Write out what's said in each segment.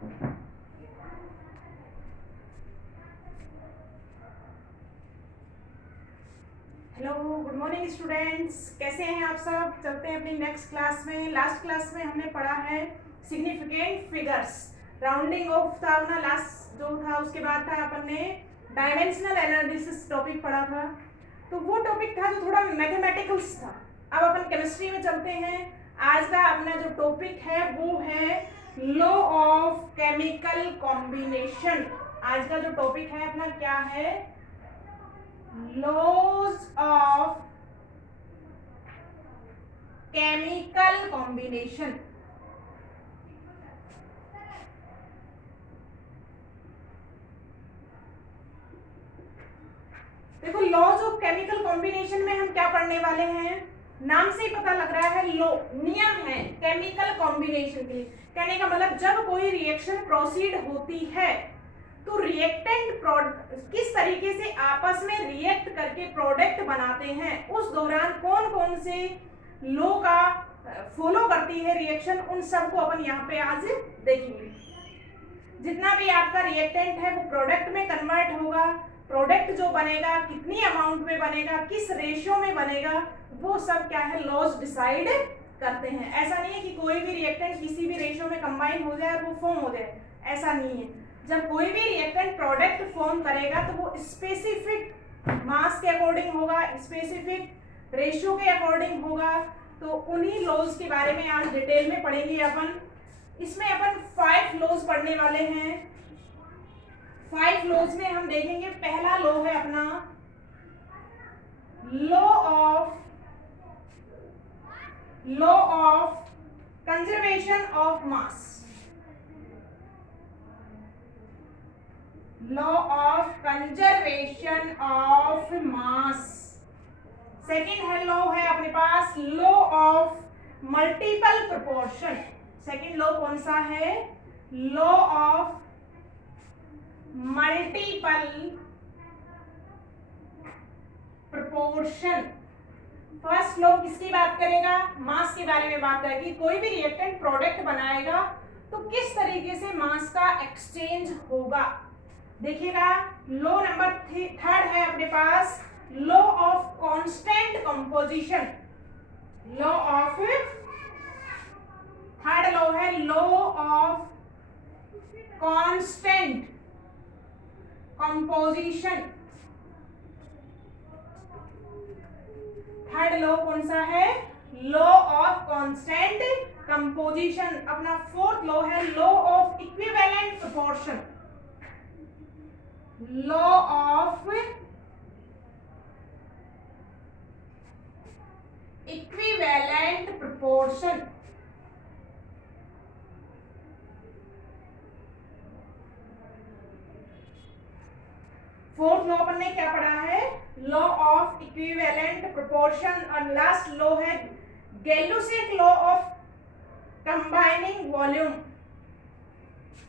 Hello, good morning students. कैसे हैं आप सब? चलते हैं अपनी नेक्स्ट क्लास में। लास्ट क्लास में हमने पढ़ा है सिग्निफिकेंट फिगर्स, राउंडिंग ऑफ था ना लास्ट जो था। उसके बाद था अपन ने डायमेंशनल एनालिसिस टॉपिक पढ़ा था, तो वो टॉपिक था जो थोड़ा मैथमेटिकल्स था। अब अपन केमिस्ट्री में चलते हैं। आज का अपना जो टॉपिक है वो है लॉ ऑफ केमिकल कॉम्बिनेशन। आज का जो टॉपिक है अपना क्या है? Laws of chemical combination. देखो, लॉज ऑफ केमिकल कॉम्बिनेशन में हम क्या पढ़ने वाले हैं? नाम से ही पता लग रहा है, लॉ नियम है केमिकल कॉम्बिनेशन के लिए। कहने का मतलब जब कोई रिएक्शन प्रोसीड होती है तो रिएक्टेंट किस तरीके से आपस में रिएक्ट करके प्रोडक्ट बनाते हैं, उस दौरान कौन कौन से लॉ का फॉलो करती है रिएक्शन, उन सब को अपन यहाँ पे आज देखेंगे। जितना भी आपका रिएक्टेंट है वो प्रोडक्ट में कन्वर्ट होगा। प्रोडक्ट जो बनेगा कितनी अमाउंट में बनेगा, किस रेशियो में बनेगा, वो सब क्या है, लॉज डिसाइड करते हैं। ऐसा नहीं है कि कोई भी रिएक्टेंट किसी भी रेशियो में कंबाइन हो जाए और वो फॉर्म हो जाए, ऐसा नहीं है। जब कोई भी रिएक्टेंट प्रोडक्ट फॉर्म करेगा तो वो स्पेसिफिक मास के अकॉर्डिंग होगा, स्पेसिफिक रेशियो के अकॉर्डिंग होगा। तो उन्हीं लॉज के बारे में आज डिटेल में पढ़ेंगे अपन। इसमें अपन 5 लॉज पढ़ने वाले हैं। 5 लॉज में हम देखेंगे, पहला लॉ है अपना law of conservation of mass. Law of conservation of mass. Second है लॉ है अपने पास law of multiple proportion. Second law कौन सा है? Law of multiple proportion. First law किसकी बात करेगा? मास के बारे में बात करेगी। कोई भी रिएक्टेंट प्रोडक्ट बनाएगा तो किस तरीके से मास का एक्सचेंज होगा। देखिएगा, लॉ नंबर 3 है अपने पास law of constant composition. Law of third law है law of constant composition. Third law कौन सा है? Law of constant composition. अपना फोर्थ लॉ है law of equivalent proportion. Law of equivalent proportion. Fourth law अपन ने क्या पढ़ा है? Law of equivalent proportion. और लास्ट लॉ है Gay-Lussac's law of combining volume.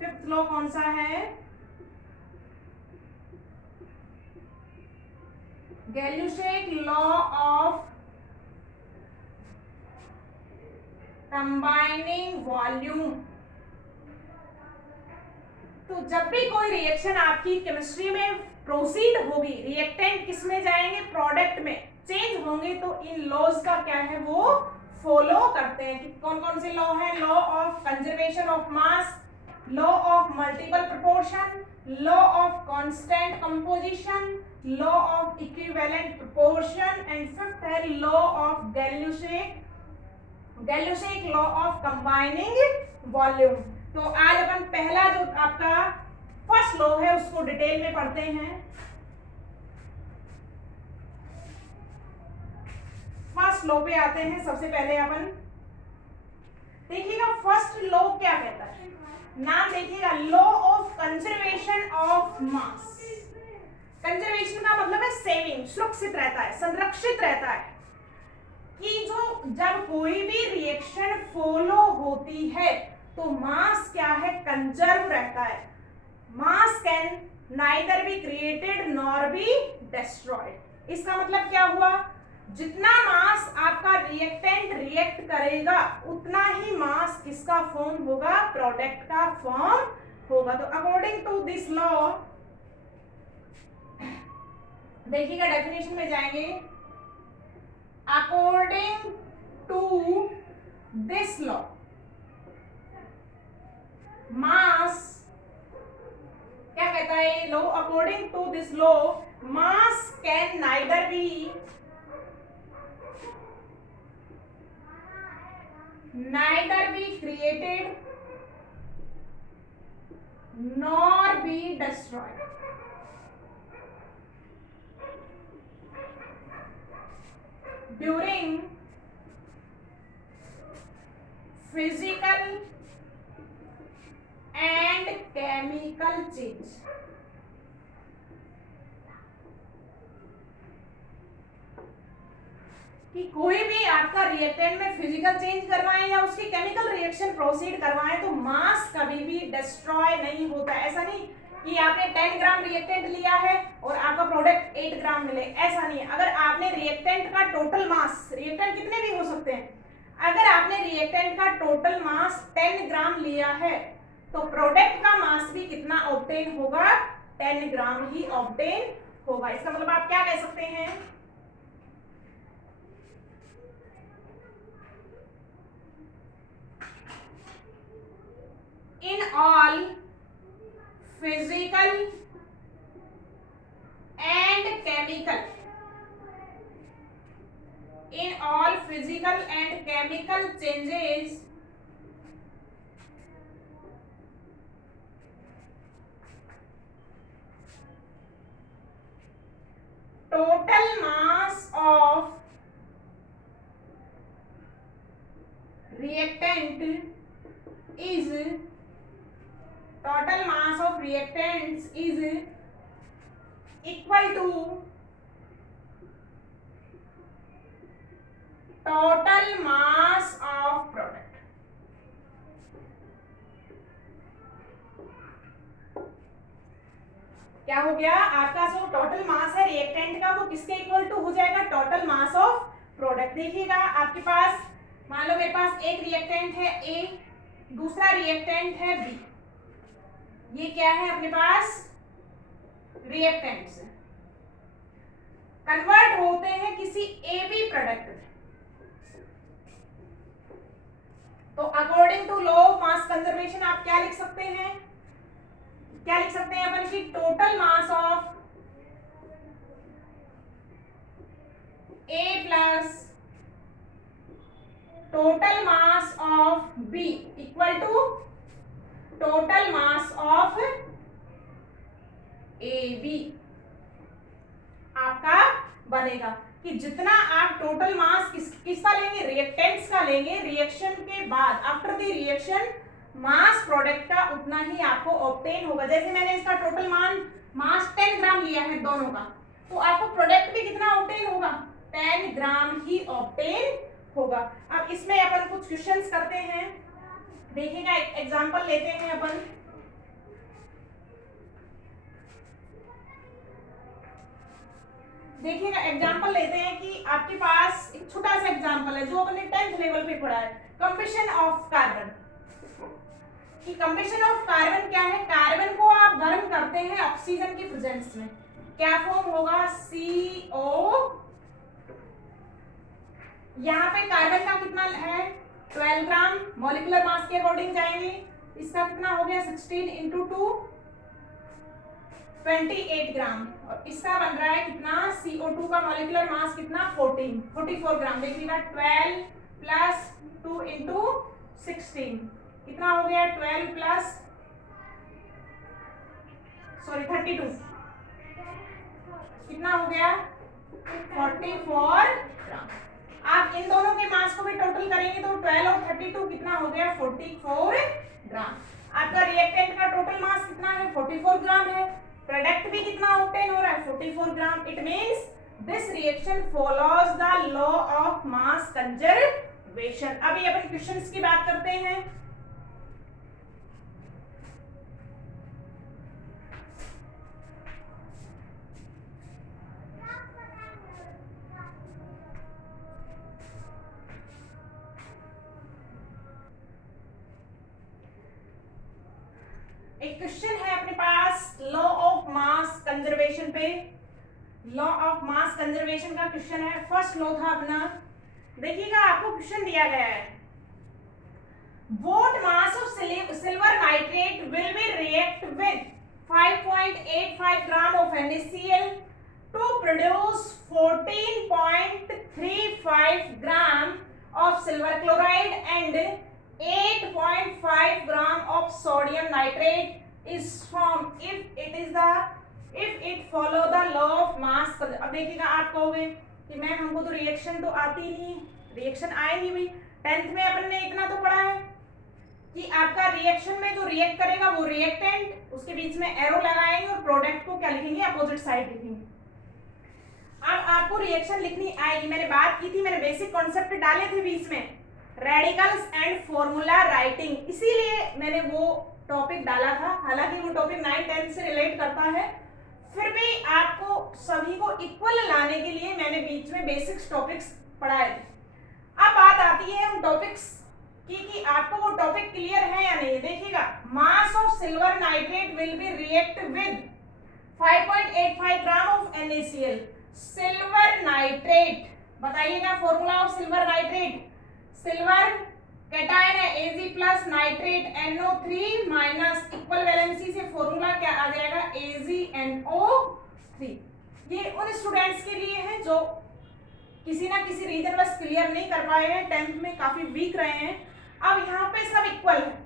Fifth law कौन सा है? Gay-Lussac's law of combining volume. तो जब भी कोई रिएक्शन आपकी केमिस्ट्री में प्रोसीड होगी, रिएक्टेंट किस में जाएंगे? प्रोडक्ट में चेंज होंगे, तो इन लॉज का क्या है, वो फॉलो करते हैं। कि कौन कौन से लॉ है? Law of conservation of mass, law of multiple proportion, law of constant composition, law of equivalent proportion, and fifth है law of Gay-Lussac's law of combining volume. तो आज अपन पहला जो आपका फर्स्ट लॉ है उसको डिटेल में पढ़ते हैं। फर्स्ट लॉ पे आते हैं। सबसे पहले अपन देखिएगा फर्स्ट लॉ क्या कहता है। नाम देखिएगा, law of conservation of mass. Conservation का मतलब है सेविंग, सुरक्षित रहता है, संरक्षित रहता है। कि जो जब कोई भी रिएक्शन फॉलो होती है तो मास क्या है, कंजर्व रहता है। मास can neither be created nor be destroyed. इसका मतलब क्या हुआ? जितना मास आपका रिएक्टेंट रिएक्ट करेगा उतना ही मास किसका फॉर्म होगा? प्रोडक्ट का फॉर्म होगा। तो अकॉर्डिंग टू दिस लॉ, देखिएगा डेफिनेशन में जाएंगे, according to this law mass, क्या कहता है law, according to this law mass can neither be created nor be destroyed. During physical and chemical change. कि कोई भी आपका रिएक्टेंट में फिजिकल चेंज करवाएं या उसकी केमिकल रिएक्शन प्रोसीड करवाएं तो मास कभी भी डिस्ट्रॉय नहीं होता। ऐसा नहीं कि आपने 10 ग्राम रिएक्टेंट लिया है और आपका प्रोडक्ट 8 ग्राम मिले, ऐसा नहीं है। अगर आपने रिएक्टेंट का टोटल मास, रिएक्टेंट कितने भी हो सकते हैं, अगर आपने रिएक्टेंट का टोटल मास 10 ग्राम लिया है तो प्रोडक्ट का मास भी कितना ऑब्टेन होगा, 10 ग्राम ही ऑब्टेन होगा। इसका मतलब आप क्या कह सकते हैं, in all physical and chemical, in all physical and chemical changes total mass of reactant is, total mass of reactants is equal to total mass of product। क्या हो गया, आपका जो टोटल मास है रिएक्टेंट का वो किसके इक्वल टू हो जाएगा, टोटल मास ऑफ प्रोडक्ट। देखिएगा आपके पास, मान लो मेरे पास एक रिएक्टेंट है ए, दूसरा रिएक्टेंट है बी, ये क्या है अपने पास रिएक्टेंट्स, कन्वर्ट होते हैं किसी ए बी प्रोडक्ट में। तो according to law of mass conservation आप क्या लिख सकते हैं, क्या लिख सकते हैं अपन की total mass of A plus total mass of B equal to total mass of AB आपका बनेगा। कि जितना आप टोटल मास किसका लेंगे, रिएक्टेंट्स का लेंगे, रिएक्शन के बाद after the reaction mass product का उतना ही आपको ऑब्टेन होगा। जैसे मैंने इसका टोटल मास 10 ग्राम लिया है दोनों का, तो आपको प्रोडक्ट भी कितना ऑब्टेन होगा, 10 ग्राम ही ऑब्टेन होगा। अब इसमें अपन कुछ क्वेश्चंस करते हैं, देखिएगा एग्जांपल लेते हैं अपन। देखिएगा एग्जांपल लेते हैं कि आपके पास एक छोटा सा एग्जांपल है जो अपने 10th लेवल पे पढ़ा है, कंबशन ऑफ कार्बन। कि कंबशन ऑफ कार्बन क्या है, कार्बन को आप गर्म करते हैं ऑक्सीजन की प्रेजेंस में, क्या फॉर्म होगा, CO। यहाँ पे कार्बन का कितना है 12 ग्राम, मॉलिक्यूलर मास के अकॉर्डिंग जाएंगे, इसका कितना हो गया 16 इंटू 2 28 ग्राम, और इसका बन रहा है कितना CO2 का मॉलिक्यूलर मास कितना 44 ग्राम। देखिएगा 12 प्लस 2 इंटू 16 कितना हो गया, 12 प्लस 32 कितना हो गया 44 ग्राम। आप इन दोनों के मास को भी टोटल करेंगे तो 12 और 32 कितना हो गया 44 ग्राम। आपका रिएक्टेंट का टोटल मास कितना है 44 ग्राम है, प्रोडक्ट भी कितना ऑब्टेन हो रहा है 44 gram. It means this reaction follows the law of mass conservation. अभी अपन क्वेश्चंस की बात करते हैं। एक क्वेश्चन है अपने पास लॉ ऑफ मास कंजर्वेशन पे, लॉ ऑफ मास कंजर्वेशन का क्वेश्चन है। फर्स्ट लॉ था अपना, देखिएगा आपको क्वेश्चन दिया गया है, what mass of silver nitrate will be react with 5.85 gram of NaCl to produce 14.35 gram of silver chloride and 8.5 gram of sodium nitrate is formed if it follow the law of mass। अब देखिएगा आप कहोगे कि ma'am हमको तो reaction तो आती नहीं, रिएक्शन आएगी भी, 10th में अपन ने इतना तो पढ़ा है कि आपका रिएक्शन में जो रिएक्ट करेगा वो रिएक्टेंट, उसके बीच में एरो लगाएंगे और प्रोडक्ट को क्या लिखेंगे, अपोजिट साइड लिखेंगे। अब आपको रिएक्शन लिखनी आएगी, मैंने बात की थी, मैंने बेसिक कॉन्सेप्ट डाले थे बीच में, रेडिकल्स एंड फॉर्मूला राइटिंग, इसीलिए मैंने वो टॉपिक डाला था। हालांकि वो टॉपिक 9-10 से रिलेट करता है, फिर भी आपको सभी को इक्वल लाने के लिए मैंने बीच में बेसिक्स टॉपिक्स पढ़ाए थे। अब बात आती है उन टॉपिक्स कि आपको वो टॉपिक क्लियर है या नहीं। देखिएगा, mass of silver nitrate will be react with 5.85 gram of NaCl। Silver nitrate, बताइएगा formula of silver nitrate, silver cation है Ag plus nitrate NO3 minus, equal valency से फॉर्मूला क्या आ जाएगा, AgNO3। ये उन स्टूडेंट्स के लिए है जो किसी ना किसी रीजन बस क्लियर नहीं कर पाए हैं, 10th में काफी वीक रहे हैं। अब यहाँ पे सब इक्वल है,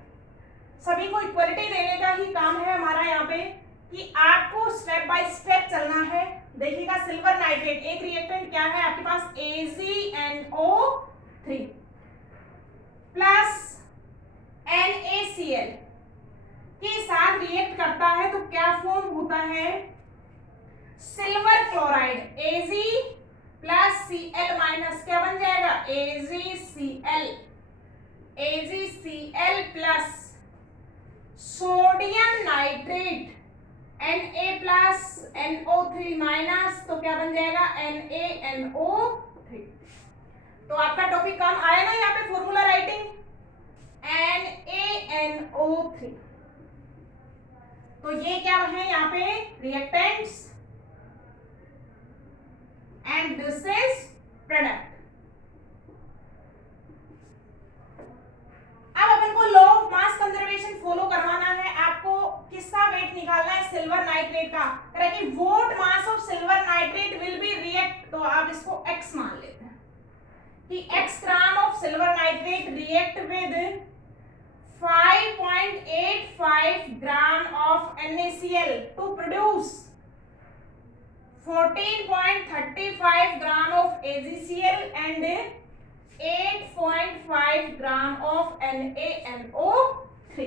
सभी को इक्वलिटी देने का ही काम है हमारा यहाँ पे, कि आपको स्टेप बाय स्टेप चलना है। देखिएगा, सिल्वर नाइट्रेट एक रिएक्टेंट क्या है आपके पास, AgNO3 प्लस NaCl के साथ रिएक्ट करता है तो क्या फॉर्म होता है, silver chloride, Ag plus Cl minus क्या बन जाएगा, AgCl plus sodium nitrate Na plus NO3 minus, तो क्या बन जाएगा, NaNO3। तो आपका टॉपिक काम आया ना यहाँ पे, फॉर्मूला राइटिंग, NaNO3। तो ये क्या है यहाँ पे, reactants and this is product. अब अपन को law of mass conservation follow करवाना है, आपको किसका वेट निकालना है, सिल्वर नाइट्रेट का। कि what mass of silver nitrate will be react, तो आप इसको x मान लेते हैं कि x gram of silver nitrate react with 5.85 gram of NaCl to produce 14.35 gram of AgCl and 8.5 gram of NaNO3।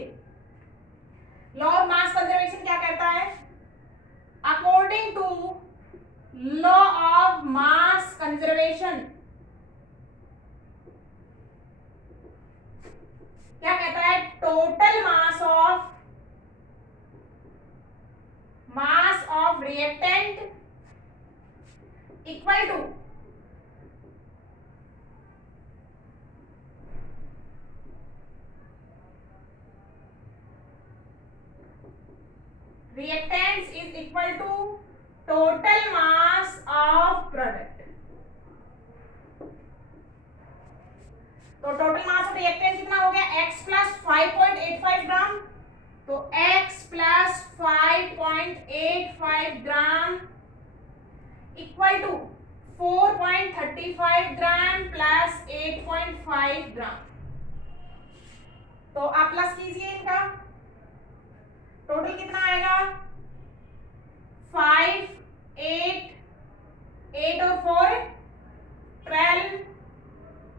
Law of mass conservation क्या कहता है, according to law of mass conservation क्या कहता है, total mass of reactant equal to reactants is equal to total mass of product। तो total mass of reactant कितना हो गया, x प्लस 5.85 ग्राम, तो x plus 5.85 gram equal to 4.35 gram plus 8.5 gram. तो आप प्लस कीजिए, इनका टोटल कितना आएगा, 5, 8 और 4 12,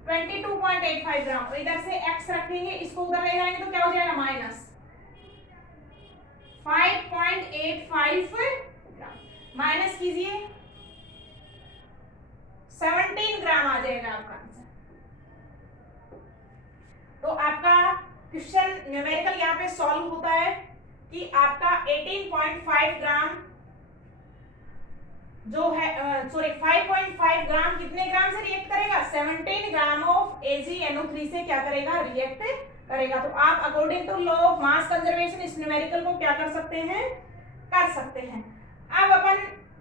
22.85 ग्राम। तो इधर से x रखेंगे, इसको उधर ले जाएंगे तो क्या हो जाएगा, माइनस 5.85 ग्राम, माइनस कीजिए 17 ग्राम आ जाएगा आपका आंसर। तो आपका क्वेश्चन न्यूमेरिकल यहाँ पे सॉल्व होता है कि आपका 18.5 ग्राम जो है, सॉरी 5.5 ग्राम कितने ग्राम से रिएक्ट करेगा, 17 ग्राम ऑफ AgNO3 से क्या करेगा, रिएक्ट करेगा। तो आप according to law of mass conservation इस न्यूमेरिकल को क्या कर सकते हैं, कर सकते हैं। अब अपन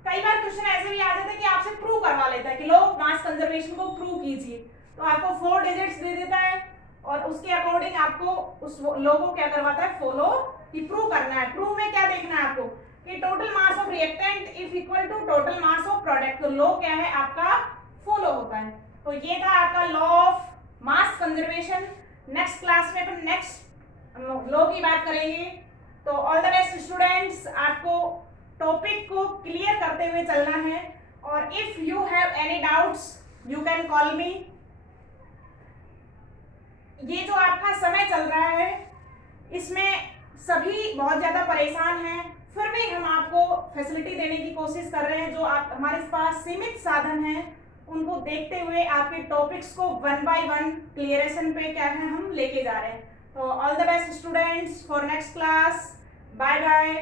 कई बार क्वेश्चन ऐसे भी आ जाता है कि आपसे प्रूव करवा लेता है कि लो मास कंजर्वेशन को प्रूव कीजिए, तो आपको 4 डिजिट्स दे देता है और उसके अकॉर्डिंग आपको उस लो को क्या करवाता है, फॉलो कि प्रूव करना है। प्रूव में क्या देखना है आपको कि total mass of reactant is equal to total mass of product, तो लो क्या है आपका, फॉलो होता है। तो ये था आपका law of mass conservation. Next class में अपन नेक्स्ट लॉ की बात करेंगे। तो ऑल द बेस्ट स्टूडेंट्स, आपको टॉपिक को क्लियर करते हुए चलना है और if you have any doubts you can call मी। ये जो आपका समय चल रहा है इसमें सभी बहुत ज़्यादा परेशान हैं, फिर भी हम आपको फैसिलिटी देने की कोशिश कर रहे हैं। जो आप हमारे पास सीमित साधन हैं उनको देखते हुए आपके टॉपिक्स को 1 by 1 क्लियरेशन पे क्या है हम लेके जा रहे हैं। तो all the best students for next class, bye bye.